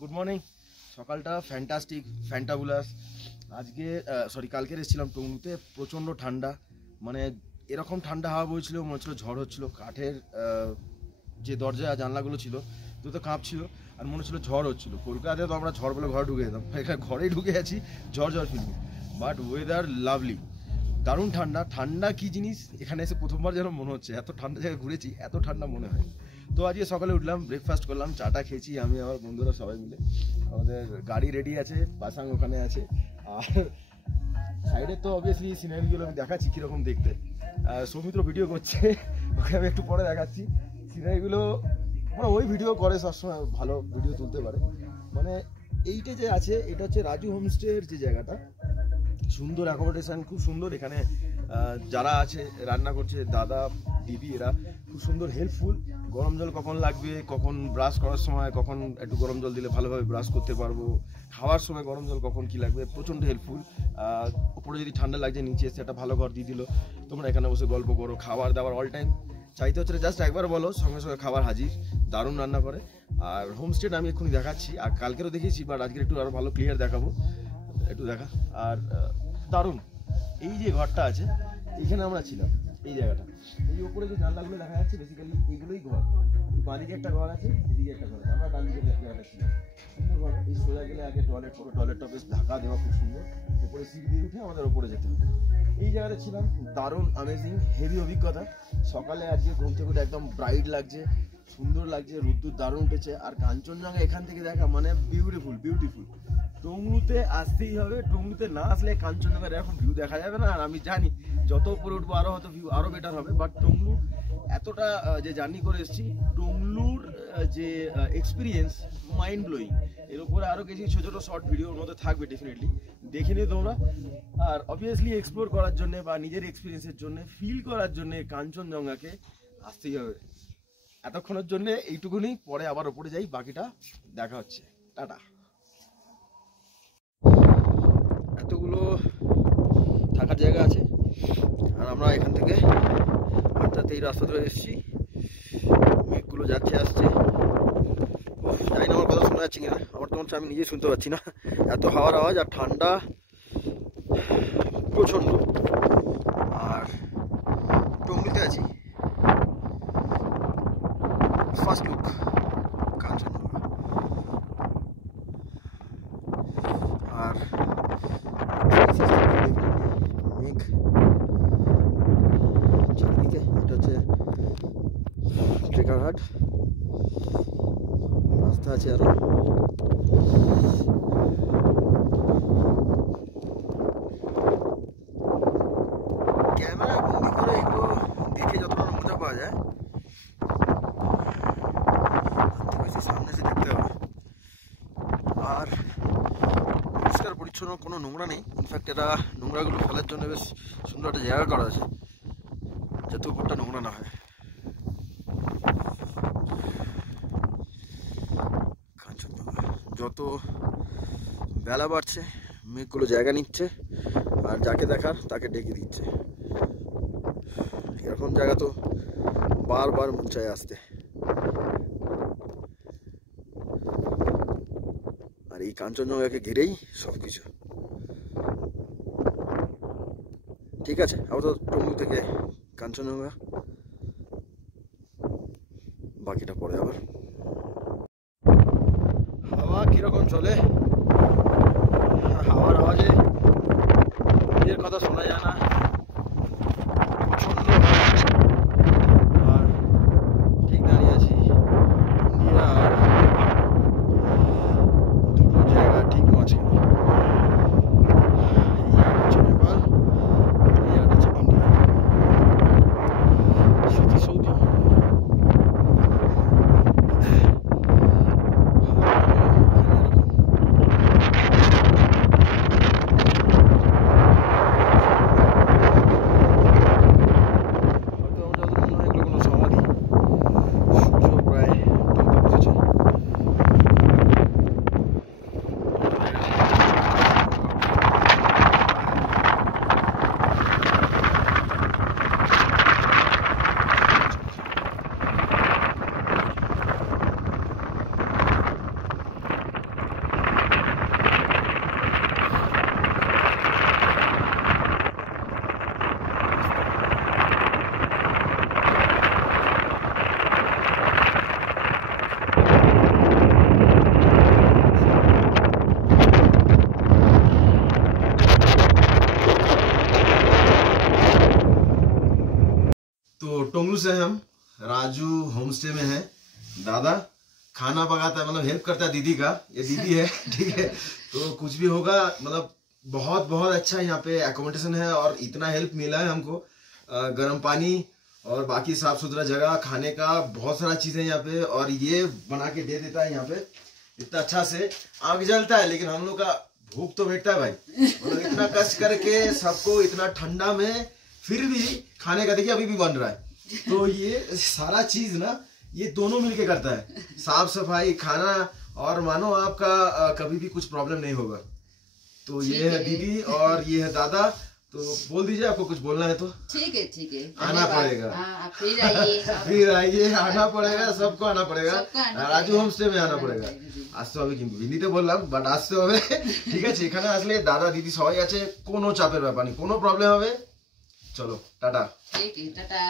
Good morning. সকালটা fantastic, fantabulous. আজকে কালকে এসেছিলাম টঙ্গিতে, প্রচণ্ড ঠান্ডা, মানে এরকম ঠান্ডা হাওয়া বইছিল, মনে হচ্ছিল ঝড় হচ্ছিল। কাঠের যে দরজা জানলাগুলো ছিল তো কাঁপছিল আর মনে হচ্ছিল ঝড় হচ্ছিল। কলকাতায় তো আমরা ঝড় বলে ঘরে ঢুকে যেতাম, এখানে ঘরেই ঢুকে আছি, ঝড় ফিরবো। বাট ওয়েদার লাভলি, দারুণ ঠান্ডা। ঠান্ডা কি জিনিস এখানে এসে প্রথমবার যেন মনে হচ্ছে, এত ঠান্ডা জায়গায় ঘুরেছি, এত ঠান্ডা মনে হয়। তো আজকে সকালে উঠলাম, ব্রেকফাস্ট করলাম, চাটা খেয়েছি আমি আমার বন্ধুরা সবাই মিলে। আমাদের গাড়ি রেডি আছে, পাসাং ওখানে আছে। আর সাইডে তো অবভিয়াসলি সিনারিগুলো আমি দেখাচ্ছি কীরকম দেখতে। সৌমিত্র ভিডিও করছে, ওকে আমি একটু পরে দেখাচ্ছি সিনারিগুলো। মানে ওই ভিডিও করে সবসময়, ভালো ভিডিও তুলতে পারে। মানে এইটা যে আছে, এটা হচ্ছে রাজু হোমস্টের যে জায়গাটা, সুন্দর অ্যাকোমোডেশন, খুব সুন্দর। এখানে যারা আছে রান্না করছে, দাদা দিদি, এরা খুব সুন্দর হেল্পফুল। গরম জল কখন লাগবে, কখন ব্রাশ করার সময় কখন একটু গরম জল দিলে ভালোভাবে ব্রাশ করতে পারবো, খাওয়ার সময় গরম জল কখন কি লাগবে, প্রচণ্ড হেল্পফুল। উপরে যদি ঠান্ডা লাগছে, নিচে এসে একটা ভালো ঘর দিয়ে দিল, তোমরা এখানে বসে গল্প করো। খাবার দাবার অল টাইম, চাইতে হচ্ছে জাস্ট একবার বলো, সঙ্গে সঙ্গে খাবার হাজির, দারুণ রান্না করে। আর হোমস্টেটা আমি এক্ষুনি দেখাচ্ছি, আর কালকেরও দেখিয়েছি, বাট আজকে একটু আরও ভালো ক্লিয়ার দেখাবো, একটু দেখা। আর দারুণ এই যে ঘরটা আছে, এইখানে আমরা ছিলাম, এই জায়গাটা, এই যে উপরে যে জানলাগুলো দেখা যাচ্ছে, বেসিক্যালি এইগুলোই ঘর। বাঁদিকে একটা ঘর আছে, এদিকে একটা ঘর আছে, আমরা ডান দিকে জায়গাটা ছিলাম। সুন্দর ঘর। এই সোজা গেলে আগে টয়লেট, পুরো টয়লেটটা বেশ ঢাকা দেওয়া, খুব সুন্দর। উপরে সিঁড়ি দিয়ে উঠে আমাদের উপরে যেতে হবে। এই জায়গাটা ছিলাম, দারুণ অ্যামেজিং, হেভি অভিজ্ঞতা। সকালে আজকে ঘুম থেকে উঠে একদম ব্রাইট লাগছে, সুন্দর লাগছে, রোদ্দুর দারুণ উঠেছে। আর কাঞ্চনজঙ্ঘা এখান থেকে দেখা মানে বিউটিফুল বিউটিফুল। টঙ্গলুতে আসতেই হবে, টঙ্গলুতে না আসলে কাঞ্চনজঙ্ঘার এরকম ভিউ দেখা যাবে না। আর আমি জানি যত উপরে উঠবো আরও হয়তো ভিউ আরও বেটার হবে। বাট টঙ্গলু এতটা যে জার্নি করে এসেছি, টঙ্গলুর যে এক্সপিরিয়েন্স মাইন্ড ব্লোয়িং। এর উপরে আরও কিছু ছোটো ছোটো শর্ট ভিডিওর মধ্যে থাকবে, ডেফিনেটলি দেখে নিও তোমরা। আর অবভিয়াসলি এক্সপ্লোর করার জন্য বা নিজের এক্সপিরিয়েন্সের জন্য, ফিল করার জন্য কাঞ্চনজঙ্ঘাকে আসতেই হবে। এতক্ষণের জন্য এইটুকুনি, পরে আবার ওপরে যাই, বাকিটা দেখা হচ্ছে। টাটা। এতগুলো থাকার জায়গা আছে, আর আমরা এখান থেকে আটটাতে এই রাস্তা ধরে এসেছি। মেঘগুলো যাচ্ছে আসছে, জানি না আমার কথা শোনা যাচ্ছে কিনা। আমার তো মনে আমি নিজেই শুনতে পাচ্ছি না, এত হাওয়ার আওয়াজ আর ঠান্ডা প্রচণ্ড। আর টঙ্গিতে আছি, ফার্স্ট লুক কাঞ্চনজঙ্ঘা। আর মেঘ চারদিকে, এটা হচ্ছে ট্রেকারহাট রাস্তা আছে আরো। ক্যামেরা বন্দি করে এগুলো দেখে যতটা মজা পাওয়া যায়, বেশি সামনে এসে দেখতে হবে। আর পরিষ্কার পরিচ্ছন্ন, কোনো নোংরা নেই। ইনফ্যাক্ট এটা নোংরাগুলো ফেলার জন্য বেশ সুন্দর একটা জায়গা করা আছে, যাতে উপরটা নোংরা না হয়। কাঞ্চনজঙ্ঘা যত বেলা বাড়ছে, মেঘগুলো জায়গা নিচ্ছে, আর যাকে দেখার তাকে ডেকে দিচ্ছে। এরকম জায়গা তো বারবার মন চায় আসতে। আর এই কাঞ্চনজঙ্ঘাকে ঘিরেই সবকিছু। ঠিক আছে, আপাতত টঙ্গী থেকে কাঞ্চনজঙ্ঘা, বাকিটা পরে আবার। হাওয়া কিরকম চলে, হাওয়ার আওয়াজে নিজের কথা শোনা যায় না, প্রচন্ড। আর ঠিক দাঁড়িয়ে আছি ইন্ডিয়া আর দুটো জায়গা ঠিক মাঝখানে। এই হচ্ছে নেপাল, এই হচ্ছে ইন্ডিয়া, স্মৃতিসৌধ। से हैं हम, राजू होम स्टे में है। दादा खाना पकाता है, मतलब हेल्प करता है दीदी का, ये दीदी है ठीक है। तो कुछ भी होगा, मतलब बहुत बहुत अच्छा यहाँ पे एकोमोडेशन है और इतना हेल्प मिला है हमको, गर्म पानी और बाकी साफ सुथरा जगह, खाने का बहुत सारा चीजें यहाँ पे, और ये बना के दे देता है यहाँ पे इतना अच्छा से। आग जलता है लेकिन हम लोग का भूख तो बैठता है भाई, मतलब इतना कष्ट करके सबको इतना ठंडा में फिर भी खाने का, देखिए अभी भी बन रहा है। तो ये सारा चीज ना ये दोनों मिलके करता है, साफ सफाई, खाना, और मानो आपका कभी भी कुछ प्रॉब्लम नहीं होगा। तो ये है दीदी और ये है दादा। तो बोल दीजिए, आपको कुछ बोलना है तो। ठीक है आना पड़ेगा। फिर आइए फिर आइए, आना पड़ेगा, सबको आना पड़ेगा, राजू होम स्टे में आना पड़ेगा। আসতে হবে কিন্তু হিন্দিতে বললাম, বাট আসতে হবে ঠিক আছে। এখানে আসলে দাদা দিদি সবাই আছে, কোনো চাপের ব্যাপার নেই, কোনো প্রবলেম হবে। চলো টাটা। ঠিক আছে, টাটা।